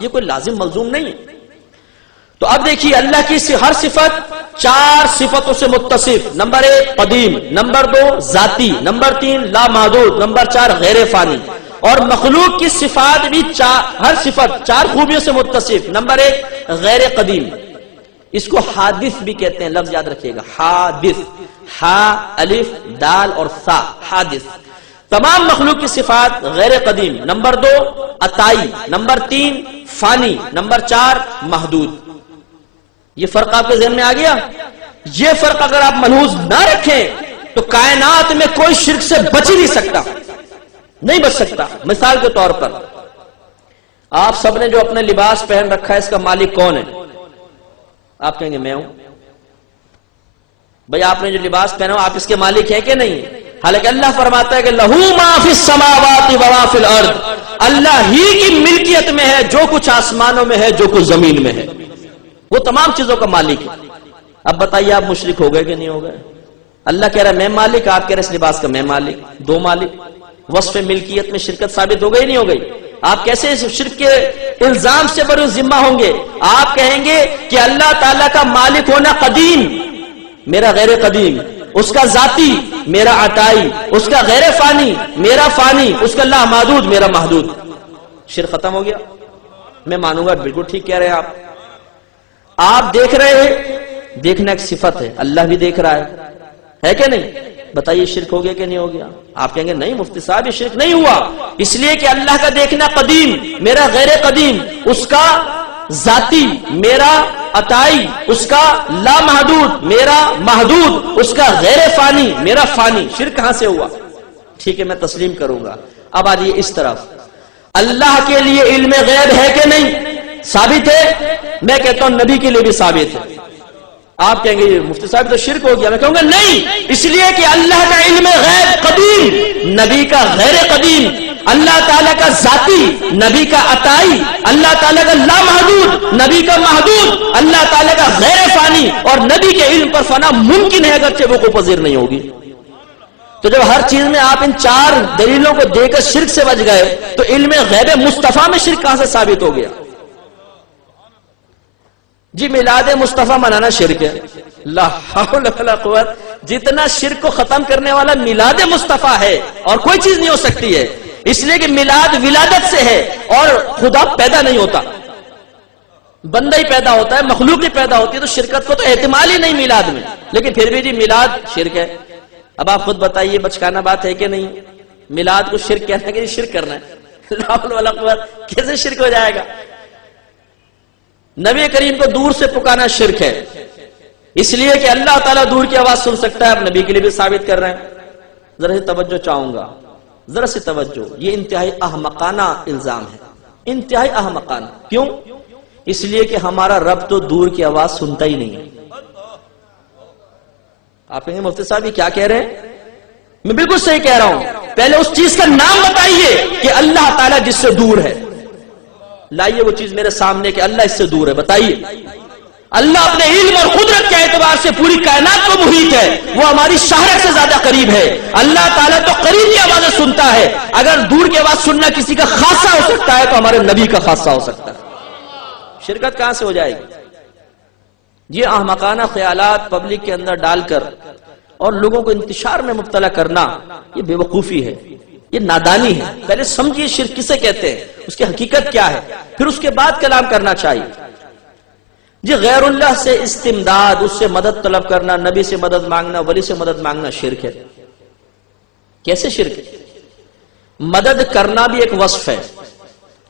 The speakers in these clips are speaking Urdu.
یہ کوئی لازم ملزوم نہیں ہے۔ تو اب دیکھیے اللہ کی ہر صفت 4 صفتوں سے متصف، نمبر 1 قدیم، نمبر 2 ذاتی، نمبر 3 لا محدود، نمبر 4 غیر فانی۔ اور مخلوق کی صفات بھی ہر صفت 4 خوبیوں سے متصف، نمبر 1 غیر قدیم، اس کو حادث بھی کہتے ہیں، لفظ یاد رکھیے گا، حادث، ہا الف دال اور سا، حادث۔ تمام مخلوق کی صفات غیر قدیم، نمبر 2 عطائی، نمبر 3 فانی، نمبر 4 محدود۔ یہ فرق آپ کے ذہن میں آ گیا؟ یہ فرق اگر آپ ملحوظ نہ رکھیں تو کائنات میں کوئی شرک سے بچ ہی نہیں سکتا، نہیں بچ سکتا۔ مثال کے طور پر آپ سب نے جو اپنے لباس پہن رکھا ہے اس کا مالک کون ہے؟ آپ کہیں گے میں ہوں۔ بھئی آپ نے جو لباس پہنا ہو آپ اس کے مالک ہیں کہ نہیں؟ حالانکہ اللہ فرماتا ہے کہ لہو ما فی السماوات و ما فی الارض، اللہ ہی کی ملکیت میں ہے جو کچھ آسمانوں میں ہے، جو کچھ زمین میں ہے، وہ تمام چیزوں کا مالک ہے۔ اب بتائیے آپ مشرک ہو گئے کہ نہیں ہو گئے؟ اللہ کہہ رہا ہے میں مالک، آپ کہہ رہے اس لباس کا میں مالک، 2 مالک، وصف ملکیت میں شرکت ثابت ہو گئی نہیں ہو گئی؟ آپ کیسے شرک کے الزام سے بری ذمہ ہوں گے؟ آپ کہیں گے کہ اللہ تعالیٰ کا مالک ہونا قدیم، میرا غیر قدیم، اس کا ذاتی، میرا عطائی، اس کا غیر فانی، میرا فانی، اس کا لا محدود، میرا محدود۔ شرک ختم ہو گیا؟ میں مانوں گا بالکل ٹھیک کہہ رہے ہیں آپ دیکھ رہے ہیں، دیکھنا ایک صفت ہے، اللہ بھی دیکھ رہا ہے کہ نہیں؟ بتائیے شرک ہو گیا کہ نہیں ہو گیا؟ آپ کہیں گے نہیں مفتی صاحب یہ شرک نہیں ہوا، اس لیے کہ اللہ کا دیکھنا قدیم، میرا غیر قدیم، اس کا ذاتی، میرا عطائی، اس کا لا محدود، میرا محدود، اس کا غیر فانی، میرا فانی۔ شرک کہاں سے ہوا؟ ٹھیک ہے میں تسلیم کروں گا۔ اب آجئے اس طرف، اللہ کے لیے علم غیب ہے کہ نہیں؟ ثابت ہے؟ میں کہتا ہوں نبی کے لیے بھی ثابت ہے۔ آپ کہیں گے مفتی صاحب تو شرک ہو گیا، میں کہوں گا نہیں، اس لیے کہ اللہ کا علم غیب قدیم، نبی کا غیر قدیم، اللہ تعالیٰ کا ذاتی، نبی کا عطائی، اللہ تعالیٰ کا لا محدود، نبی کا محدود، اللہ تعالیٰ کا غیر فانی، اور نبی کے علم پر فنا ممکن ہے اگرچہ وہ کو پذیر نہیں ہوگی۔ تو جب ہر چیز میں آپ ان 4 دلیلوں کو دے کر شرک سے بچ گئے تو علم غیب مصطفیٰ میں شرک کہاں سے ثابت ہو گیا؟ جی میلاد مصطفیٰ منانا شرک ہے، لا حول ولا قوت، جتنا شرک کو ختم کرنے والا میلاد مصطفیٰ ہے اور کوئی چیز نہیں ہو سکتی ہے، اس لیے کہ میلاد ولادت سے ہے اور خدا پیدا نہیں ہوتا، بندہ ہی پیدا ہوتا ہے، مخلوق ہی پیدا ہوتی ہے، تو شرکت کو تو احتمال ہی نہیں میلاد میں، لیکن پھر بھی جی میلاد شرک ہے۔ اب آپ خود بتائیے بچکانہ بات ہے کہ نہیں؟ میلاد کو شرک کہنا ہے کہ شرک کرنا ہے؟ لا حول ولا قوت، کیسے شرک ہو جائے گا؟ نبی کریم کو دور سے پکارنا شرک ہے، اس لیے کہ اللہ تعالیٰ دور کی آواز سن سکتا ہے، آپ نبی کے لیے بھی ثابت کر رہے ہیں۔ ذرا سی توجہ چاہوں گا، ذرا سی توجہ، یہ انتہائی احمقانہ الزام ہے، انتہائی احمقانہ۔ کیوں؟ اس لیے کہ ہمارا رب تو دور کی آواز سنتا ہی نہیں ہے۔ آپ کہیں مفتی صاحب یہ کیا کہہ رہے ہیں؟ میں بالکل صحیح کہہ رہا ہوں۔ پہلے اس چیز کا نام بتائیے کہ اللہ تعالیٰ جس سے دور ہے، لائیے وہ چیز میرے سامنے کہ اللہ اس سے دور ہے، بتائیے۔ اللہ اپنے علم اور قدرت کے اعتبار سے پوری کائنات کو محیط ہے، وہ ہماری شہرت سے زیادہ قریب ہے۔ اللہ تعالیٰ تو قریب کی آوازیں سنتا ہے، اگر دور کی آواز سننا کسی کا خاصہ ہو سکتا ہے تو ہمارے نبی کا خاصہ ہو سکتا ہے۔ شرکت کہاں سے ہو جائے گی؟ یہ احمقانہ خیالات پبلک کے اندر ڈال کر اور لوگوں کو انتشار میں مبتلا کرنا، یہ بے وقوفی ہے، یہ نادانی ہے۔ پہلے سمجھیے شرک کسے کہتے ہیں، اس کی حقیقت کیا ہے، پھر اس کے بعد کلام کرنا چاہیے۔ جی غیر اللہ سے استمداد، اس سے مدد طلب کرنا، نبی سے مدد مانگنا، ولی سے مدد مانگنا شرک ہے۔ کیسے شرک ہے؟ مدد کرنا بھی ایک وصف ہے۔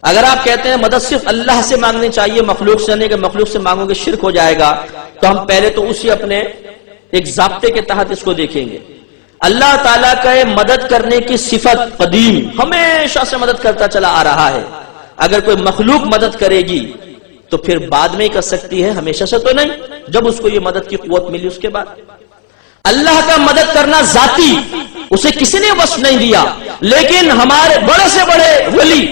اگر آپ کہتے ہیں مدد صرف اللہ سے مانگنی چاہیے، مخلوق سے نہیں، کہ مخلوق سے مانگو گے شرک ہو جائے گا، تو ہم پہلے تو اسی اپنے ایک ضابطے کے تحت اس کو دیکھیں گے۔ اللہ تعالیٰ کا مدد کرنے کی صفت قدیم، ہمیشہ سے مدد کرتا چلا آ رہا ہے۔ اگر کوئی مخلوق مدد کرے گی تو پھر بعد میں ہی کر سکتی ہے، ہمیشہ سے تو نہیں، جب اس کو یہ مدد کی قوت ملی اس کے بعد۔ اللہ کا مدد کرنا ذاتی، اسے کسی نے وصف نہیں دیا، لیکن ہمارے بڑے سے بڑے ولی،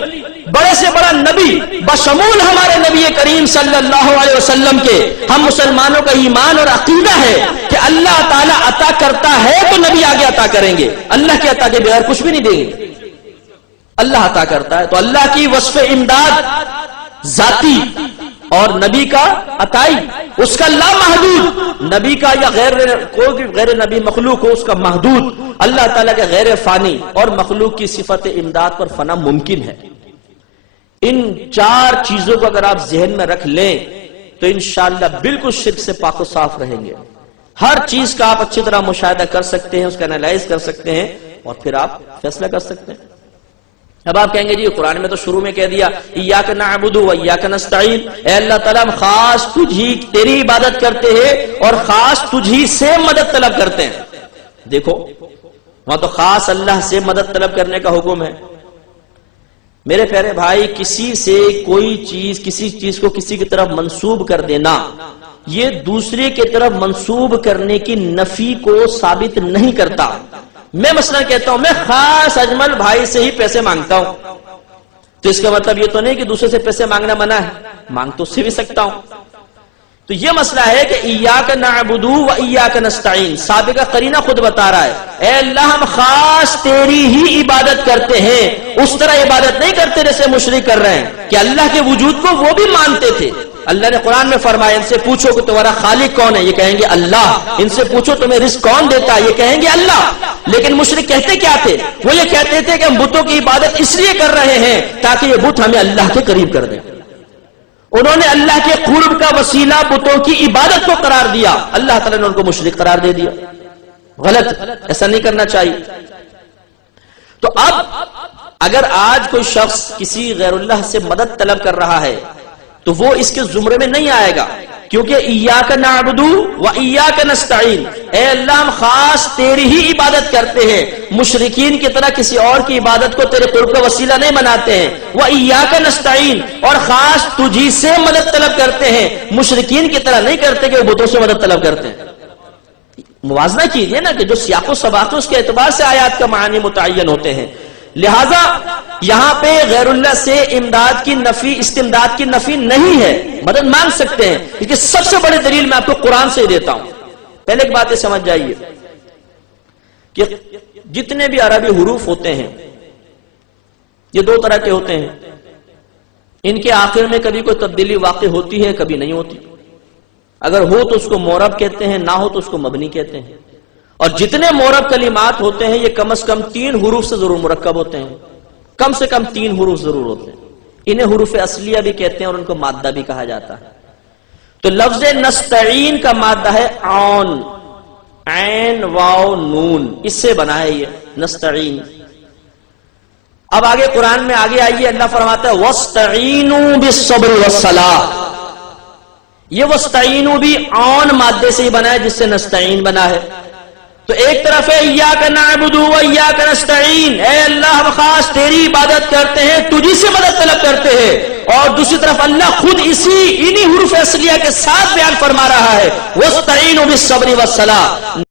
بڑے سے بڑا نبی، بشمول ہمارے نبی کریم صلی اللہ علیہ وسلم کے، ہم مسلمانوں کا ایمان اور عقیدہ ہے کہ اللہ تعالیٰ عطا کرتا ہے تو نبی آگے عطا کریں گے، اللہ کے عطا کے بغیر کچھ بھی نہیں دیں گے۔ اللہ عطا کرتا ہے تو اللہ کی وصف امداد ذاتی اور نبی کا عطائی، اس کا لامحدود، نبی کا یا کوئی بھی غیر نبی مخلوق ہو اس کا محدود، اللہ تعالیٰ کے غیر فانی اور مخلوق کی صفت امداد پر فنا ممکن ہے۔ ان چار چیزوں کو اگر آپ ذہن میں رکھ لیں تو انشاءاللہ بالکل شرک سے پاک و صاف رہیں گے۔ ہر چیز کا آپ اچھی طرح مشاہدہ کر سکتے ہیں، اس کا انالائز کر سکتے ہیں اور پھر آپ فیصلہ کر سکتے ہیں۔ اب آپ کہیں گے جی قرآن میں تو شروع میں کہہ دیا ایاک نعبد و ایاک نستعین، اے اللہ تعالیٰ ہم خاص تجھی تیری عبادت کرتے ہیں اور خاص تجھی سے مدد طلب کرتے ہیں۔ دیکھو وہاں تو خاص اللہ سے مدد طلب کرنے کا حکم ہے۔ میرے پیارے بھائی، کسی سے کوئی چیز، کسی چیز کو کسی کی طرف منسوب کر دینا، یہ دوسرے کی طرف منسوب کرنے کی نفی کو ثابت نہیں کرتا۔ میں مثلا کہتا ہوں میں خاص اجمل بھائی سے ہی پیسے مانگتا ہوں، تو اس کا مطلب یہ تو نہیں کہ دوسرے سے پیسے مانگنا منع ہے، مانگ تو اس سے بھی سکتا ہوں۔ تو یہ مسئلہ ہے کہ ایاک نعبد و ایاک نستعین، سابقہ قرینہ خود بتا رہا ہے اے اللہ ہم خاص تیری ہی عبادت کرتے ہیں، اس طرح عبادت نہیں کرتے جیسے مشرک کر رہے ہیں کہ اللہ کے وجود کو وہ بھی مانتے تھے۔ اللہ نے قرآن میں فرمایا ان سے پوچھو کہ تمہارا خالق کون ہے، یہ کہیں گے اللہ۔ ان سے پوچھو تمہیں رزق کون دیتا ہے، یہ کہیں گے اللہ۔ لیکن مشرک کہتے کیا تھے؟ وہ یہ کہتے تھے کہ ہم بتوں کی عبادت اس لیے کر رہے ہیں تاکہ یہ بت ہمیں اللہ کے قریب کر دیں۔ انہوں نے اللہ کے قرب کا وسیلہ بتوں کی عبادت کو قرار دیا، اللہ تعالیٰ نے ان کو مشرک قرار دے دیا۔ غلط، ایسا نہیں کرنا چاہیے۔ تو اب اگر آج کوئی شخص کسی غیر اللہ سے مدد طلب کر رہا ہے تو وہ اس کے زمرے میں نہیں آئے گا، کیونکہ ایاک نعبد و ایاک نستعین، اے اللہ ہم خاص تیری ہی عبادت کرتے ہیں، مشرکین کی طرح کسی اور کی عبادت کو تیرے قرب کا وسیلہ نہیں بناتے ہیں۔ و ایاک نستعین، اور خاص تجھی سے مدد طلب کرتے ہیں، مشرکین کی طرح نہیں کرتے کہ وہ بتوں سے مدد طلب کرتے ہیں۔ موازنہ کیجئے نا کہ جو سیاق و سباق اس کے اعتبار سے آیات کا معنی متعین ہوتے ہیں۔ لہذا یہاں پہ غیر اللہ سے امداد کی نفی، استمداد کی نفی نہیں ہے، مدد مانگ سکتے ہیں، لیکن سب سے بڑی دلیل میں آپ کو قرآن سے ہی دیتا ہوں۔ پہلے ایک بات سمجھ جائیے کہ جتنے بھی عربی حروف ہوتے ہیں یہ دو طرح کے ہوتے ہیں، ان کے آخر میں کبھی کوئی تبدیلی واقع ہوتی ہے، کبھی نہیں ہوتی۔ اگر ہو تو اس کو معرب کہتے ہیں، نہ ہو تو اس کو مبنی کہتے ہیں۔ اور جتنے معرب کلمات ہوتے ہیں یہ کم از کم 3 حروف سے ضرور مرکب ہوتے ہیں، کم سے کم 3 حروف ضرور ہوتے ہیں۔ انہیں حروف اصلیہ بھی کہتے ہیں اور ان کو مادہ بھی کہا جاتا ہے۔ تو لفظ نستعین کا مادہ ہے عون، عین واو نون، اس سے بنا ہے یہ نستعین۔ اب آگے قرآن میں آگے آئیے، اللہ فرماتا ہے وَاسْتَعِینُوا بِالصَّبْرِ وَالصَّلَاةِ، یہ وَاسْتَعِینُوا بھی عون مادے سے ہی بنا ہے جس سے نستعین بنا ہے۔ تو ایک طرف ہے ایاک نعبد و ایاک نستعین، اے اللہ ہم خاص تیری عبادت کرتے ہیں، تجھی سے مدد طلب کرتے ہیں، اور دوسری طرف اللہ خود انہی حروف اصلیہ کے ساتھ بیان فرما رہا ہے وَاسْتَعِینُوا بِالصَّبْرِ وَالصَّلَاةِ۔